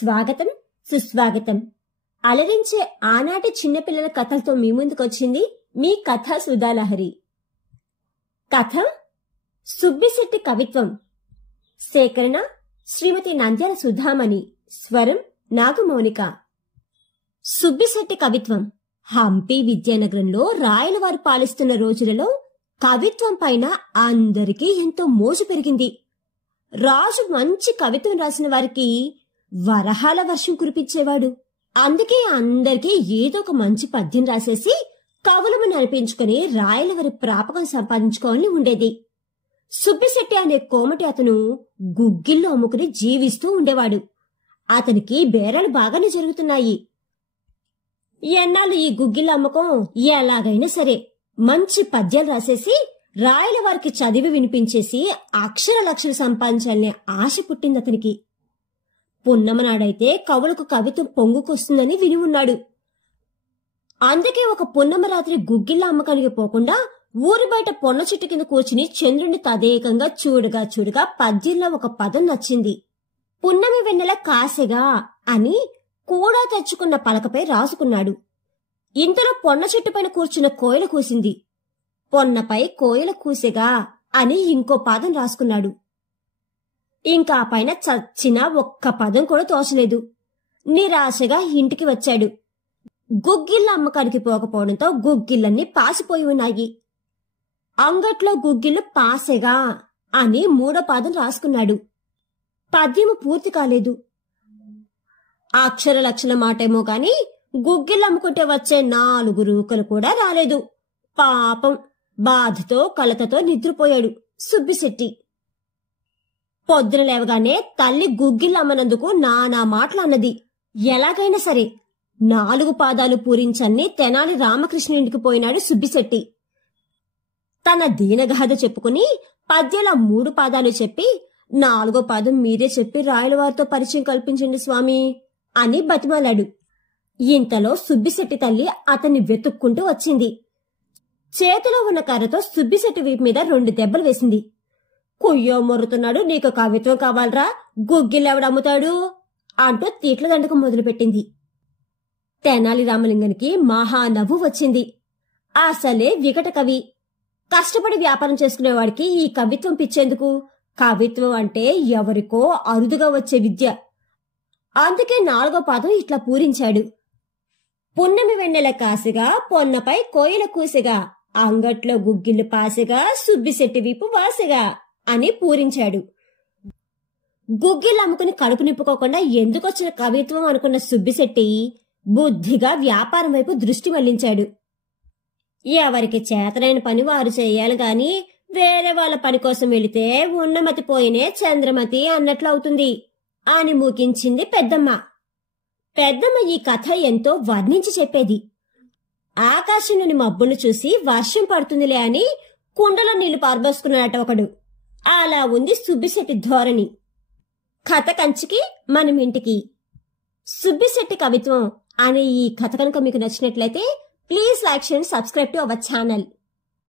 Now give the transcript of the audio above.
స్వాగతం సుస్వాగతం. అలరించే ఆనాటి చిన్నపిల్లల కథలతో మీ ముందుకొచ్చింది మీ కథా సుధాలహరి. కథ సుబ్బిశెట్టి కవిత్వం. సేకరణ శ్రీమతి నంద్యాల సుధామణి. స్వరం నాగమౌనిక. సుబ్బిశెట్టి కవిత్వం. హంపి విద్యానగరంలో రాయలవారు పాలిస్తున్న రోజులలో కవిత్వం పైన అందరికీ ఎంతో మోజు పెరిగింది. రాజు మంచి కవిత్వం రాసిన వారికి వరహాల వర్షం కురిపించేవాడు. అందుకే అందరికీ ఏదో ఒక మంచి పద్యం రాసేసి కవులము నడిపించుకుని రాయలవారి ప్రాపకం సంపాదించుకోవాలని ఉండేది. సుబ్బిశెట్టి అనే కోమటి అతను గుగ్గిళ్ళు అమ్ముకుని జీవిస్తూ ఉండేవాడు. అతనికి బేరాలు బాగానే జరుగుతున్నాయి. ఎన్నాళ్ళు ఈ గుగ్గిళ్ళ అమ్మకం ఎలాగైనా సరే మంచి పద్యాలు రాసేసి రాయలవారికి చదివి వినిపించేసి అక్షర లక్షలు సంపాదించాలనే ఆశ పుట్టింది అతనికి. పున్నమనాడైతే కవులకు కవిత్వం పొంగుకొస్తుందని విని ఉన్నాడు. అందుకే ఒక పున్నమ రాత్రి గుగ్గిళ్ళ అమ్మకానికి పోకుండా ఊరి బయట పొన్న చెట్టు కింద కూర్చుని చంద్రుడిని తదేకంగా చూడగా చూడగా పద్యంలో ఒక పదం నచ్చింది. పున్నమి వెన్నెల కాసెగా అని కూడా తెచ్చుకున్న పలకపై రాసుకున్నాడు. ఇంతలో పొన్న చెట్టు పైన కూర్చున్న కోయల కూసింది. పొన్నపై కోయల కూసెగా అని ఇంకో పదం రాసుకున్నాడు. ఇంకా పైన చచ్చిన ఒక్క పదం కూడా తోచలేదు. నిరాశగా ఇంటికి వచ్చాడు. గుగ్గిళ్ళ అమ్మకానికి పోకపోవడంతో గుగ్గిళ్ళన్నీ పాసిపోయి ఉన్నాయి. అంగట్లో గుగ్గిళ్ళు పాసెగా అని మూడో పదం రాసుకున్నాడు. పద్యము పూర్తి కాలేదు. అక్షర లక్షల మాటేమో కాని గుగ్గిళ్ళు అమ్ముకుంటే వచ్చే 4 రూకలు కూడా రాలేదు. పాపం బాధతో కలతతో నిద్రపోయాడు సుబ్బిశెట్టి. పొద్దున లేవగానే తల్లి గుగ్గిళ్ళు అమ్మనందుకు నానా మాటలు అన్నది. ఎలాగైనా సరే 4 పాదాలు పూరించన్ని తెనాలి రామకృష్ణ ఇంటికి పోయినాడు సుబ్బిశెట్టి. తన దీనగాథ చెప్పుకుని పద్యాల 3 పాదాలు చెప్పి 4వ పాదం మీరే చెప్పి రాయలవారితో పరిచయం కల్పించండి స్వామి అని బతిమాలాడు. ఇంతలో సుబ్బిశెట్టి తల్లి అతన్ని వెతుక్కుంటూ వచ్చింది. చేతిలో ఉన్న కర్రతో సుబ్బిశెట్టి వీపు మీద 2 దెబ్బలు వేసింది. కుయ్యో మొర్రుతున్నాడు, నీకు కవిత్వం కావాలరా, గుగ్గిళ్ళెవడమ్ముతాడు అంటూ తీట్ల దండకం మొదలుపెట్టింది. తెనాలి రామలింగానికి మహా నవ్వు వచ్చింది. అసలే వికట కవి. కష్టపడి వ్యాపారం చేసుకునేవాడికి ఈ కవిత్వం పిచ్చేందుకు? కవిత్వం అంటే ఎవరికో అరుదుగా వచ్చే విద్య. అందుకే 4వ పాదం ఇట్లా పూరించాడు. పున్నమి వెన్నెల కాసిగా పొన్నపై కోయిల కూసిగా అంగట్లో గుగ్గిళ్ళు పాసిగా సుబ్బిశెట్టి వీపు వాసిగా అని పూరించాడు. గుగ్గిళ్ళు అమ్ముకుని కడుపు నింపుకోకుండా ఎందుకొచ్చిన కవిత్వం అనుకున్న సుబ్బిశెట్టి బుద్ధిగా వ్యాపారం వైపు దృష్టి మళ్లించాడు. ఎవరికి చేతనైన పని వారు చేయాలి గాని వేరే వాళ్ళ పని కోసం వెళితే ఉన్నమతి పోయినే చంద్రమతి అన్నట్లు అవుతుంది అని మూకించింది పెద్దమ్మ. పెద్దమ్మ ఈ కథ ఎంతో వర్ణించి చెప్పేది. ఆకాశంలోని మబ్బులు చూసి వర్షం పడుతుందిలే అని కుండలో నీళ్లు పారబోసుకున్నాడట ఒకడు. అలా ఉంది సుబ్బిశెట్టి ధోరణి. కథ కంచికి మనం ఇంటికి. సుబ్బిశెట్టి కవిత్వం అనే ఈ కథ కనుక మీకు నచ్చినట్లయితే please like share and subscribe to our channel.